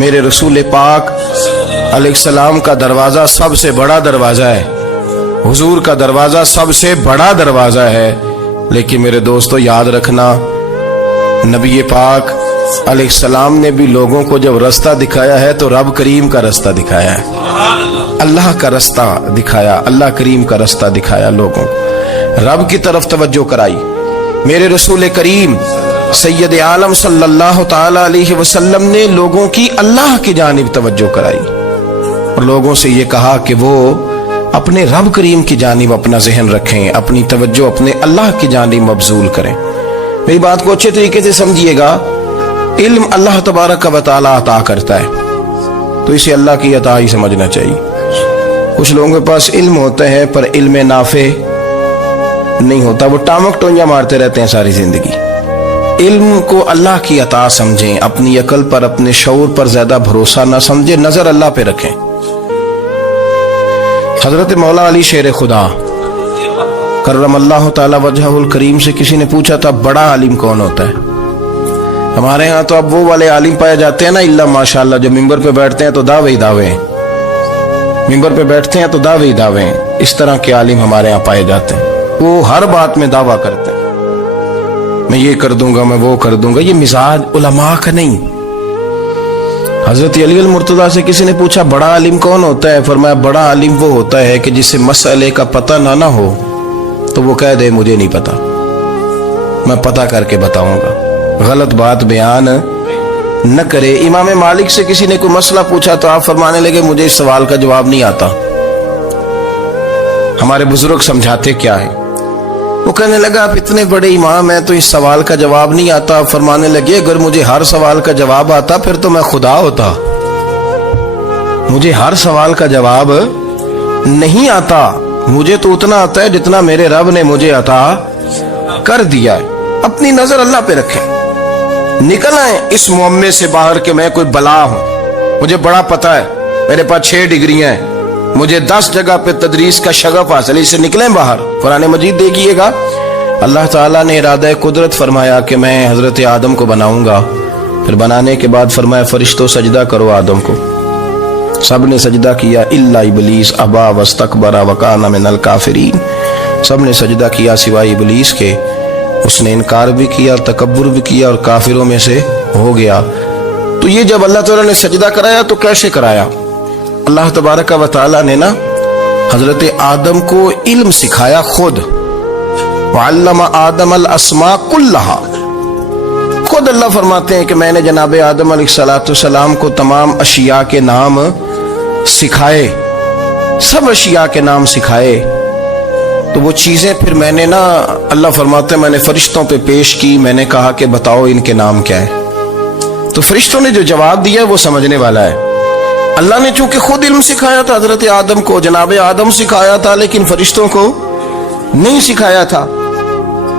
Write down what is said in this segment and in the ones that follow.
میرے رسول پاک علیہ السلام کا دروازہ سب سے بڑا دروازہ ہے، حضور کا دروازہ سب سے بڑا دروازہ ہے، لیکن میرے دوستو یاد رکھنا نبی پاک علیہ السلام نے بھی لوگوں کو جب رستہ دکھایا ہے تو رب کریم کا رستہ دکھایا ہے، اللہ کا رستہ دکھایا، اللہ کریم کا رستہ دکھایا، لوگوں رب کی طرف توجہ کرائی۔ میرے رسول کریم سید عالم صلی اللہ تعالی علیہ وسلم نے لوگوں کی اللہ کی جانب توجہ کرائی اور لوگوں سے یہ کہا کہ وہ اپنے رب کریم کی جانب اپنا ذہن رکھیں، اپنی توجہ اپنے اللہ کی جانب مبذول کریں۔ میری بات کو اچھے طریقے سے سمجھیے گا، علم اللہ تبارک و تعالی عطا کرتا ہے تو اسے اللہ کی عطا ہی سمجھنا چاہیے۔ کچھ لوگوں کے پاس علم ہوتا ہے پر علم نافع نہیں ہوتا، وہ ٹامک ٹونجا مارتے رہتے ہیں ساری زندگی۔ علم کو اللہ کی عطا سمجھیں، اپنی عقل پر اپنے شعور پر زیادہ بھروسہ نہ سمجھیں، نظر اللہ پہ رکھیں۔ حضرت مولا علی شیر خدا کرم اللہ تعالی وجہہ الکریم سے کسی نے پوچھا تھا بڑا عالم کون ہوتا ہے؟ ہمارے ہاں تو اب وہ والے عالم پائے جاتے ہیں نا اللہ ماشاءاللہ، جو ممبر پہ بیٹھتے ہیں تو دعوے ہی دعوے ہیں، ممبر پہ بیٹھتے ہیں تو دعوے ہی دعوے ہیں، اس طرح کے عالم ہمارے ہاں پائے جاتے ہیں۔ وہ ہر بات میں دعویٰ کرتے ہیں، میں یہ کر دوں گا، میں وہ کر دوں گا۔ یہ مزاج علماء کا نہیں۔ حضرت علی المرتضیٰ سے کسی نے پوچھا بڑا عالم کون ہوتا ہے؟ فرمایا بڑا عالم وہ ہوتا ہے کہ جسے مسئلے کا پتہ نہ ہو تو وہ کہہ دے مجھے نہیں پتا، میں پتہ کر کے بتاؤں گا، غلط بات بیان نہ کرے۔ امام مالک سے کسی نے کوئی مسئلہ پوچھا تو آپ فرمانے لگے مجھے اس سوال کا جواب نہیں آتا، ہمارے بزرگ سمجھاتے کیا ہے؟ وہ کہنے لگا آپ اتنے بڑے امام ہیں تو اس سوال کا جواب نہیں آتا۔ آپ فرمانے لگے اگر مجھے ہر سوال کا جواب آتا پھر تو میں خدا ہوتا، مجھے ہر سوال کا جواب نہیں آتا، مجھے تو اتنا آتا ہے جتنا میرے رب نے مجھے عطا کر دیا ہے۔ اپنی نظر اللہ پہ رکھیں، نکل آئیں اس معمے سے باہر کہ میں کوئی بلا ہوں، مجھے بڑا پتا ہے، میرے پاس 6 ڈگریاں ہیں، مجھے 10 جگہ پہ تدریس کا شغف حاصل ہے، اس سے نکلیں باہر۔ قرآن مجید دیکھیے گا اللہ تعالیٰ نے ارادہ قدرت فرمایا کہ میں حضرت آدم کو بناؤں گا، پھر بنانے کے بعد فرمایا فرشتوں سجدہ کرو آدم کو، سب نے سجدہ کیا الا ابلیس ابا واستکبر وکان من الکافرین، سب نے سجدہ کیا سوائے ابلیس کے، اس نے انکار بھی کیا، تکبر بھی کیا اور کافروں میں سے ہو گیا۔ تو یہ جب اللہ تعالیٰ نے سجدہ کرایا تو کیسے کرایا؟ اللہ تبارک و تعالیٰ نے نا حضرت آدم کو علم سکھایا خود، وعلم آدم الاسماء کلہا، خود اللہ فرماتے ہیں کہ میں نے جناب آدم علیہ السلام کو تمام اشیاء کے نام سکھائے، سب اشیاء کے نام سکھائے۔ تو وہ چیزیں پھر میں نے نا اللہ فرماتے ہیں میں نے فرشتوں پہ پیش کی، میں نے کہا کہ بتاؤ ان کے نام کیا ہے، تو فرشتوں نے جو جواب دیا وہ سمجھنے والا ہے۔ اللہ نے چونکہ خود علم سکھایا تھا حضرت آدم کو، جناب آدم سکھایا تھا لیکن فرشتوں کو نہیں سکھایا تھا،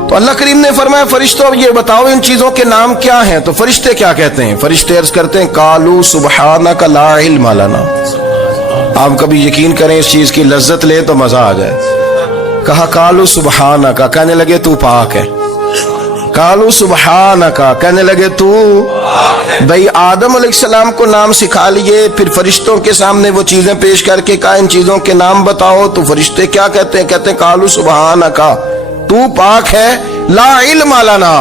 تو اللہ کریم نے فرمایا فرشتوں اب یہ بتاؤ ان چیزوں کے نام کیا ہیں؟ تو فرشتے کیا کہتے ہیں؟ فرشتے عرض کرتے ہیں قالوا سبحانک لا علم لنا۔ آپ کبھی یقین کریں اس چیز کی لذت لے تو مزہ آ جائے۔ کہا قالوا سبحانک، کہنے لگے تو پاک ہے، قالوا سبحانک، کہنے لگے تو بھئی آدم علیہ السلام کو نام سکھا لیے، پھر فرشتوں کے سامنے وہ چیزیں پیش کر کے کہا ان چیزوں کے نام بتاؤ، تو فرشتے کیا کہتے ہیں؟ کہتے ہیں قالوا سبحانک، تو پاک ہے، لا علم لنا،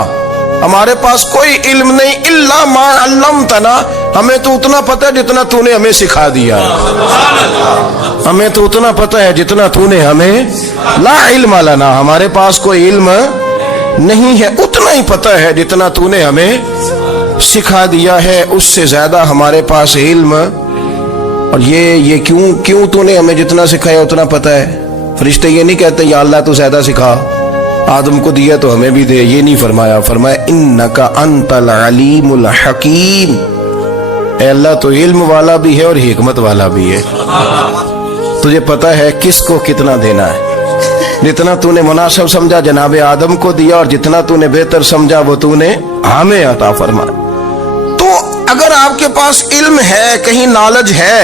ہمارے پاس کوئی علم نہیں، الا ما علمتنا، ہمیں تو اتنا پتہ ہے جتنا تو نے ہمیں سکھا دیا ہے، ہمیں تو اتنا پتہ ہے جتنا تو نے ہمیں، لا علم لنا، ہمارے پاس کوئی علم نہیں ہے، اتنا ہی پتہ ہے جتنا تو نے ہمیں سکھا دیا ہے، اس سے زیادہ ہمارے پاس علم۔ اور یہ کیوں تو نے ہمیں جتنا سکھایا اتنا پتہ ہے؟ فرشتے یہ نہیں کہتے یا اللہ تو زیادہ سکھا، آدم کو دیا تو ہمیں بھی دے، یہ نہیں فرمایا، فرمایا انکا انت العلیم الحکیم، اے اللہ تو علم والا بھی ہے اور حکمت والا بھی ہے، تجھے پتہ ہے کس کو کتنا دینا ہے، جتنا تو نے مناسب سمجھا جناب آدم کو دیا اور جتنا تو نے بہتر سمجھا وہ تو نے ہمیں عطا فرمایا۔ تو اگر آپ کے پاس علم ہے، کہیں نالج ہے،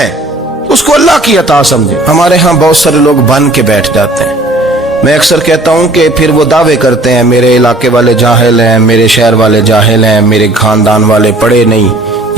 اس کو اللہ کی عطا سمجھے۔ ہمارے ہاں بہت سارے لوگ بن کے بیٹھ جاتے ہیں، میں اکثر کہتا ہوں کہ پھر وہ دعوے کرتے ہیں میرے علاقے والے جاہل ہیں، میرے شہر والے جاہل ہیں، میرے خاندان والے پڑھے نہیں،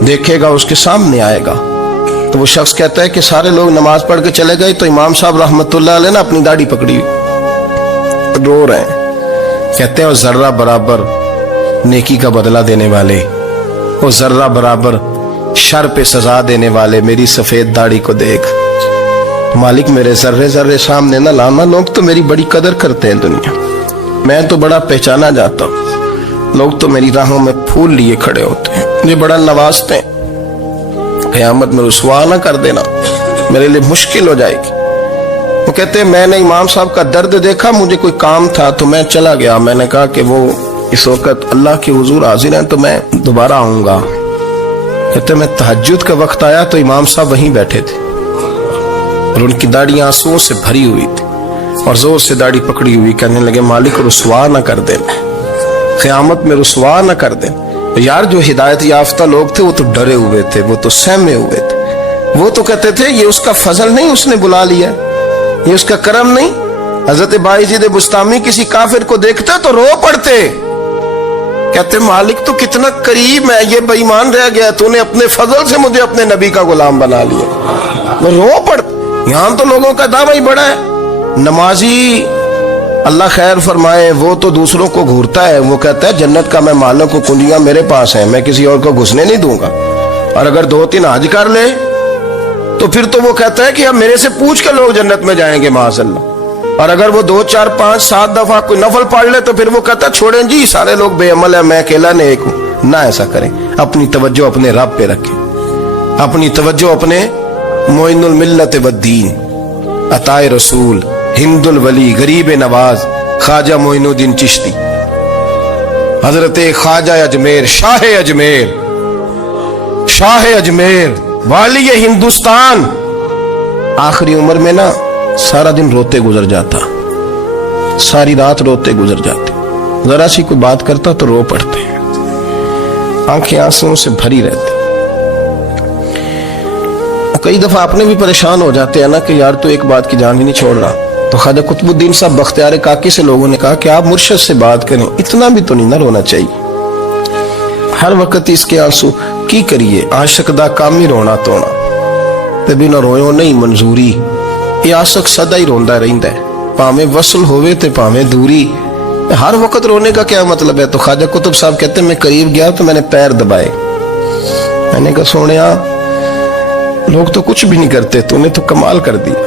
دیکھے گا اس کے سامنے آئے گا. تو وہ شخص کہتا ہے کہ سارے لوگ نماز پڑھ کے چلے گئے تو امام صاحب رحمت اللہ علیہ نے اپنی داڑھی پکڑی رو رہے ہیں. کہتے ہیں وہ ذرہ برابر نیکی کا بدلہ دینے والے, وہ ذرہ برابر شر پہ سزا دینے والے میری سفید داڑھی کو دیکھ. مالک میرے ذرے ذرے سامنے نہ لانا, لوگ تو میری بڑی قدر کرتے ہیں دنیا, میں تو بڑا پہچانا جاتا ہوں, لوگ تو میری راہوں میں پھول لیے کھڑے ہوتے ہیں, مجھے بڑا نوازتے ہیں. قیامت میں رسوا نہ کر دینا, میرے لیے مشکل ہو جائے گی. وہ کہتے ہیں میں نے امام صاحب کا درد دیکھا, مجھے کوئی کام تھا تو میں چلا گیا. میں نے کہا کہ وہ اس وقت اللہ کے حضور حاضر ہیں تو میں دوبارہ آؤں گا. کہتے میں تہجد کا وقت آیا تو امام صاحب وہیں بیٹھے تھے اور ان کی داڑھی آنسوؤں سے بھری ہوئی تھی اور زور سے داڑھی پکڑی ہوئی. کہنے لگے مالک رسوا نہ کر دیں, قیامت میں رسوا نہ کر دیں. یار جو ہدایت یافتہ لوگ تھے وہ تو ڈرے ہوئے تھے, وہ تو سہمے ہوئے تھے. وہ تو کہتے تھے یہ اس کا فضل نہیں, اس نے بلا لیا, یہ اس کا کرم نہیں. حضرت باعزید بستامی کسی کافر کو دیکھتا تو رو پڑتے, کہتے مالک تو کتنا قریب ہے, یہ بے ایمان رہ گیا, تو نے اپنے فضل سے مجھے اپنے نبی کا غلام بنا لیا. وہ رو پڑتے. یہاں تو لوگوں کا دعویٰ ہی بڑا ہے. نمازی اللہ خیر فرمائے وہ تو دوسروں کو گھورتا ہے, وہ کہتا ہے جنت کا میں مالک ہوں, کنجیاں میرے پاس ہیں, میں کسی اور کو گھسنے نہیں دوں گا. اور اگر 2-3 حج کر لے تو پھر تو وہ کہتا ہے کہ اب میرے سے پوچھ کے لوگ جنت میں جائیں گے معاذ اللہ. اور اگر وہ 2, 4, 5, 7 دفعہ کوئی نفل پڑھ لے تو پھر وہ کہتا ہے چھوڑیں جی سارے لوگ بے عمل ہیں, میں اکیلا نیک ہوں. نہ ایسا کریں, اپنی توجہ اپنے رب پہ رکھیں, اپنی توجہ اپنے معین الملت والدین, عطائے رسول, ہند الولی, غریب نواز, خواجہ معین الدین چشتی, حضرت خواجہ اجمیر, شاہ اجمیر, والی ہندوستان. آخری عمر میں نا سارا دن روتے گزر جاتا, ساری رات روتے گزر جاتے, ذرا سی کوئی بات کرتا تو رو پڑتے, آنکھیں آنسوؤں سے بھری رہتی. کئی دفعہ اپنے بھی پریشان ہو جاتے ہیں نا کہ یار تو ایک بات کی جان ہی نہیں چھوڑ رہا. تو خواجہ قطب الدین صاحب بختیار کاکی سے لوگوں نے کہا کہ آپ مرشد سے بات کریں, اتنا بھی تو نہیں نہ رونا چاہیے, ہر وقت اس کے آنسو کی کریے. عاشق دا کام ہی رونا تونا, تے بھی نہ رویو نہیں منظوری, یہ عاشق سدا ہی روندا رہندا ہے, پاویں وصل ہوئے تے پاویں دوری. ہر وقت رونے کا کیا مطلب ہے؟ تو خواجہ قطب صاحب کہتے ہیں میں قریب گیا تو میں نے پیر دبائے, میں نے کہا سونیا لوگ تو کچھ بھی نہیں کرتے, تو نے تو کمال کر دیا,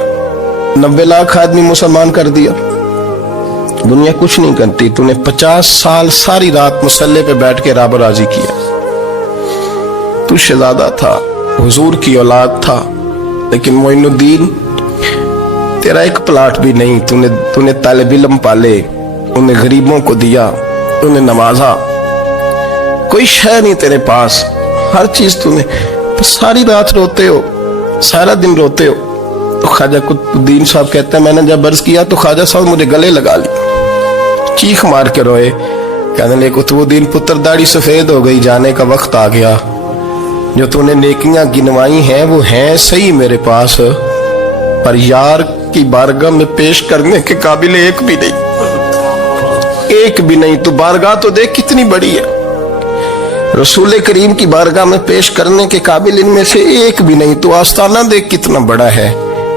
90 لاکھ آدمی مسلمان کر دیا, دنیا کچھ نہیں کرتی. تو نے 50 سال ساری رات مصلے پہ بیٹھ کے رب راضی کیا. تو شہزادہ تھا, حضور کی اولاد تھا, لیکن معین الدین تیرا ایک پلاٹ بھی نہیں. تو نے طالب علم پالے, انہیں غریبوں کو دیا, انہیں نوازا, کوئی شے نہیں تیرے پاس, ہر چیز تو نے. ساری رات روتے ہو, سارا دن روتے ہو. تو خواجہ قطب الدین صاحب کہتے ہیں میں نے جب عرض کیا تو خواجہ صاحب مجھے گلے لگا لی, چیخ مار کے روئے. کہنے لگے قطب الدین پتر داڑھی سفید ہو گئی, جانے کا وقت آ گیا. جو تو نے نیکیاں گنوائی ہیں وہ ہیں صحیح میرے پاس, پر یار کی بارگاہ میں پیش کرنے کے قابل ایک بھی نہیں. تو بارگاہ تو دیکھ کتنی بڑی ہے, رسول کریم کی بارگاہ میں پیش کرنے کے قابل ان میں سے ایک بھی نہیں. تو آستانہ دیکھ کتنا بڑا ہے,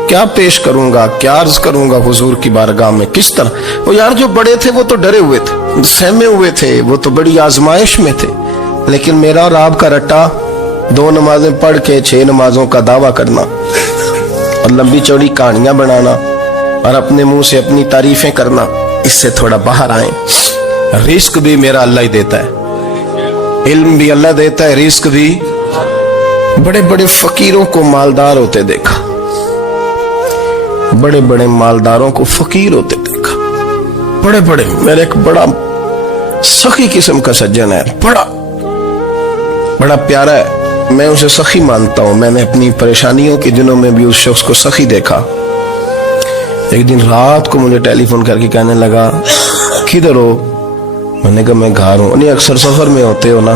کیا پیش کروں گا, کیا عرض کروں گا حضور کی بارگاہ میں, کس طرح. وہ یار جو بڑے تھے وہ تو ڈرے ہوئے تھے, سہمے ہوئے تھے, وہ تو بڑی آزمائش میں تھے. لیکن میرا اور آپ کا رٹا 2 نمازیں پڑھ کے 6 نمازوں کا دعویٰ کرنا اور لمبی چوڑی کہانیاں بنانا اور اپنے منہ سے اپنی تعریفیں کرنا, اس سے تھوڑا باہر آئیں. رزق بھی میرا اللہ ہی دیتا ہے, علم بھی اللہ دیتا ہے, رزق بھی. بڑے بڑے فقیروں کو مالدار ہوتے دیکھا, بڑے بڑے مالداروں کو فقیر ہوتے دیکھا. بڑے بڑے, میرے ایک بڑا سخی قسم کا سجن ہے, بڑا پیارا ہے, میں اسے سخی مانتا ہوں. میں نے اپنی پریشانیوں کے دنوں میں بھی اس شخص کو سخی دیکھا. ایک دن رات کو مجھے ٹیلی فون کر کے کہنے لگا کدھر ہو؟ میں نے کہا میں گھر ہوں. نہیں اکثر سفر میں ہوتے ہو نا؟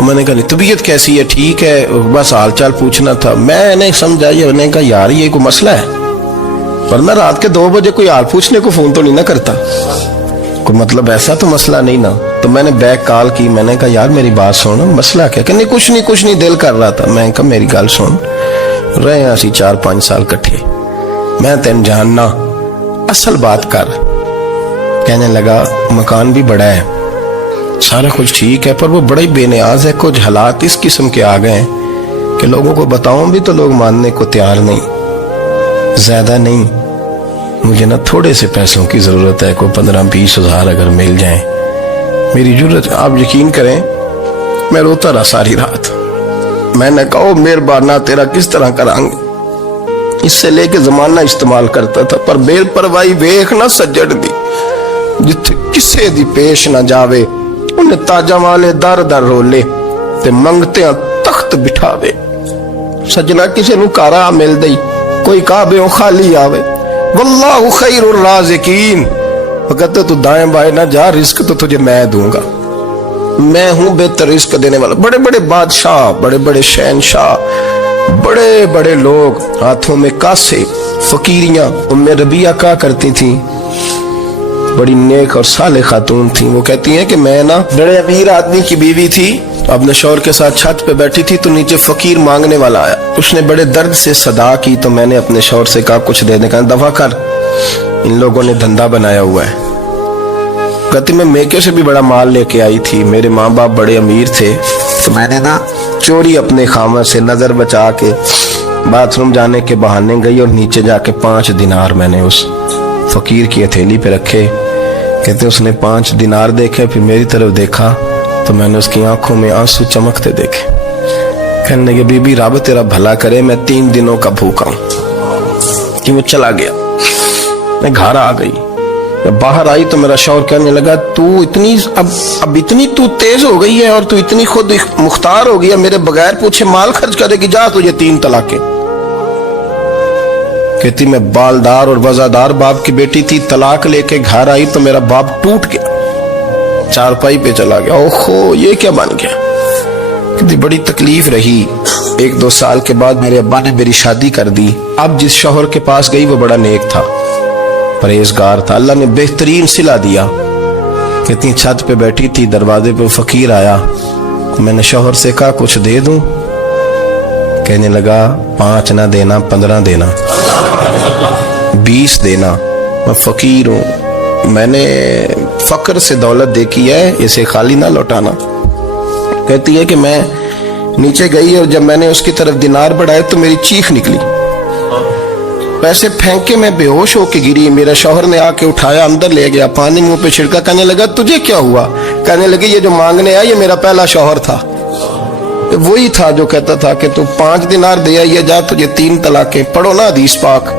میں نے کہا طبیعت کیسی ہے؟ ٹھیک ہے, بس حال چال پوچھنا تھا. میں نے سمجھا, میں نے کہا یار یہ کوئی مسئلہ ہے, ورنہ رات کے 2 بجے کوئی حال پوچھنے کو فون تو نہیں نہ کرتا, کوئی مطلب ایسا تو مسئلہ نہیں نا. تو میں نے بیک کال کی, میں نے کہا یار میری بات سن, مسئلہ کیا؟ کہ نہیں کچھ نہیں دل کر رہا تھا. میں کہا میری گل سن, رہے ہیں اسی 4-5 سال کٹھے, میں تین جاننا, اصل بات کر. کہنے لگا مکان بھی بڑا ہے, سارا کچھ ٹھیک ہے, پر وہ بڑا ہی بے نیاز ہے. کچھ حالات اس قسم کے آ گئے ہیں کہ لوگوں کو بتاؤں بھی تو لوگ ماننے کو تیار نہیں. زیادہ نہیں, مجھے نا تھوڑے سے پیسوں کی ضرورت ہے, کوئی 15-20 ہزار اگر مل جائیں میری ضرورت. آپ یقین کریں میں روتا رہا ساری رات. میں نے کہا مہربانہ تیرا کس طرح کرانگے, اس سے لے کے زمانہ استعمال کرتا تھا, پر بے پرواہی ویکھ نہ سجڑ دی, جتھے کسے دی پیش نہ جاوے انہیں تاجہ والے در در رولے تے منگتے ہیں تخت بٹھاوے. سجنا کسے نو کارا مل دئی, کوئی کعبے خالی آوے. واللہ خیر الرازقین, وقت تو دائیں بائیں نہ جا, رزق تو تجھے میں دوں گا, میں ہوں بہتر رزق دینے والا. بڑے بڑے بادشاہ, بڑے بڑے شہنشاہ, بڑے بڑے لوگ, ہاتھوں میں کاسے, فقیریاں. ام ربیعہ کہا کرتی تھیں, بڑی نیک اور صالح خاتون تھیں. وہ کہتی ہیں کہ میں نا بڑے امیر آدمی کی بیوی تھی, اپنے شوہر کے ساتھ چھت پہ بیٹھی تھی تو نیچے فقیر مانگنے والا آیا. اس نے بڑے درد سے صدا کی تو میں نے اپنے شوہر سے کہا کچھ دے دیں. کہا دفع کر, ان لوگوں نے دھندا بنایا ہوا ہے. کہتی میں میکے سے بھی بڑا مال لے کے آئی تھی, میرے ماں باپ بڑے امیر تھے, تو میں نے نا چوری اپنے خامہ سے نظر بچا کے باتھ روم جانے کے بہانے گئی اور نیچے جا کے 5 دینار میں نے اس فقیر کی ہتھیلی پہ رکھے. کہتے اس نے 5 دینار دیکھے, پھر میری طرف دیکھا تو میں نے اس کی آنکھوں میں آنسو چمکتے دیکھے. کہنے لگے بی بی رب تیرا بھلا کرے, میں 3 دنوں کا بھوکا ہوں. کہ وہ چلا گیا. میں گھر آ گئی, جب باہر آئی تو میرا شوہر کہنے لگا تو اتنی اب اتنی تو تیز ہو گئی ہے اور تو اتنی خود مختار ہو گئی ہے, میرے بغیر پوچھے مال خرچ کرے گی, جا تجھے 3 طلاقیں. کہتی میں بالدار اور وزادار باپ کی بیٹی تھی, طلاق لے کے گھر آئی تو میرا باپ ٹوٹ گیا, چارپائی پہ چلا گیا. اوہو یہ کیا بن گیا. کہتی بڑی تکلیف رہی. 1-2 سال کے بعد میرے ابا نے میری شادی کر دی. اب جس شوہر کے پاس گئی وہ بڑا نیک تھا, پرہیزگار تھا, اللہ نے بہترین صلہ دیا. کہتی چھت پہ بیٹھی تھی, دروازے پہ فقیر آیا, میں نے شوہر سے کہا کچھ دے دوں. کہنے لگا 5 نہ دینا, 15 دینا, 20 دینا, میں فقیر ہوں, میں نے فقر سے دولت دیکھی ہے, اسے خالی نہ لوٹانا. کہتی ہے کہ میں نیچے گئی اور جب میں نے اس کی طرف دینار بڑھائے تو میری چیخ نکلی, پیسے پھینک کے میں بے ہوش ہو کے گری. میرا شوہر نے آ کے اٹھایا, اندر لے گیا, پانی منہ پہ چھڑکا. کہنے لگا تجھے کیا ہوا؟ کہنے لگے یہ جو مانگنے آیا یہ میرا پہلا شوہر تھا, وہی تھا جو کہتا تھا کہ تو 5 دینار دے آئیے, جا تجھے 3 طلاقیں. پڑھو نا حدیث پاک.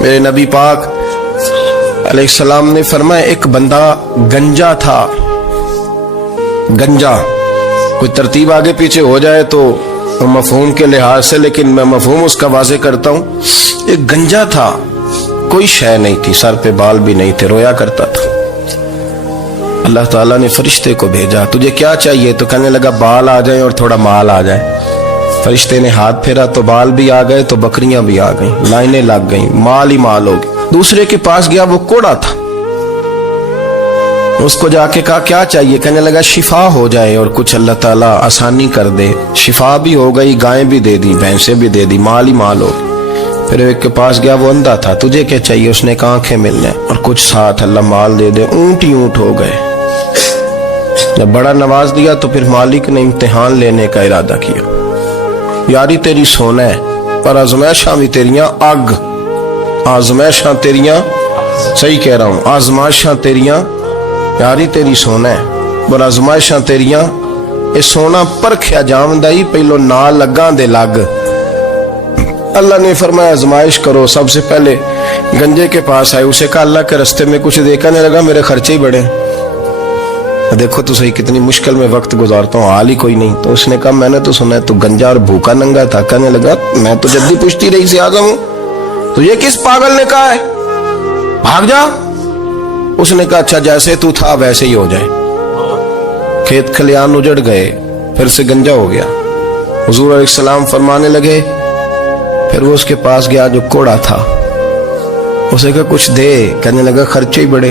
میرے نبی پاک علیہ السلام نے فرمایا ایک بندہ گنجا تھا. گنجا, کوئی ترتیب آگے پیچھے ہو جائے تو مفہوم کے لحاظ سے, لیکن میں مفہوم اس کا واضح کرتا ہوں. ایک گنجا تھا, کوئی شے نہیں تھی, سر پہ بال بھی نہیں تھے, رویا کرتا تھا. اللہ تعالیٰ نے فرشتے کو بھیجا, تجھے کیا چاہیے؟ تو کہنے لگا بال آ جائیں اور تھوڑا مال آ جائے. فرشتے نے ہاتھ پھیرا تو بال بھی آ گئے, تو بکریاں بھی آ گئیں, لائنیں لگ گئیں, مال ہی مال ہو گئے. دوسرے کے پاس گیا, وہ کوڑا تھا, اس کو جا کے کہا کیا چاہیے؟ کہنے لگا شفا ہو جائے اور کچھ اللہ تعالیٰ آسانی کر دے. شفا بھی ہو گئی, گائیں بھی دے دی, بھینسیں بھی دے دی, مال ہی مال ہو. پھر ایک کے پاس گیا, وہ اندھا تھا, تجھے کیا چاہیے؟ اس نے کہا آنکھیں مل جائیں اور کچھ ساتھ اللہ مال دے دے. اونٹ ہی اونٹ ہو گئے. جب بڑا نواز دیا تو پھر مالک نے امتحان لینے کا ارادہ کیا. یاری تیری سونا ہے اور آزمائشاں بھی تیریاں آگ, آزمائشاں تیریاں, صحیح کہہ رہا ہوں, آزمائشاں تیریاں, یاری تیری سونا ہے اور آزمائشاں تیریاں. یہ سونا پرکھیا جامدائی, پہلو نال لگاں دے لگ. اللہ نے فرمایا آزمائش کرو. سب سے پہلے گنجے کے پاس آئے, اسے کہا اللہ کے رستے میں کچھ دیکھا نہیں لگا, میرے خرچے ہی بڑے, دیکھو تو صحیح کتنی مشکل میں وقت گزارتا ہوں, حال ہی کوئی نہیں. تو اس نے کہا میں نے تو سنا ہے تو گنجا اور بھوکا ننگا تھا. کہنے لگا میں تو جدی پشتی رہی سے اعظم ہوں, تو یہ کس پاگل نے کہا ہے بھاگ جا. اس نے کہا اچھا جیسے تو تھا ویسے ہی ہو جائے. کھیت کھلیان اجڑ گئے, پھر سے گنجا ہو گیا. حضور علیہ السلام فرمانے لگے, پھر وہ اس کے پاس گیا جو کوڑا تھا, اسے کہا کچھ دے. کہنے لگا خرچے ہی بڑے,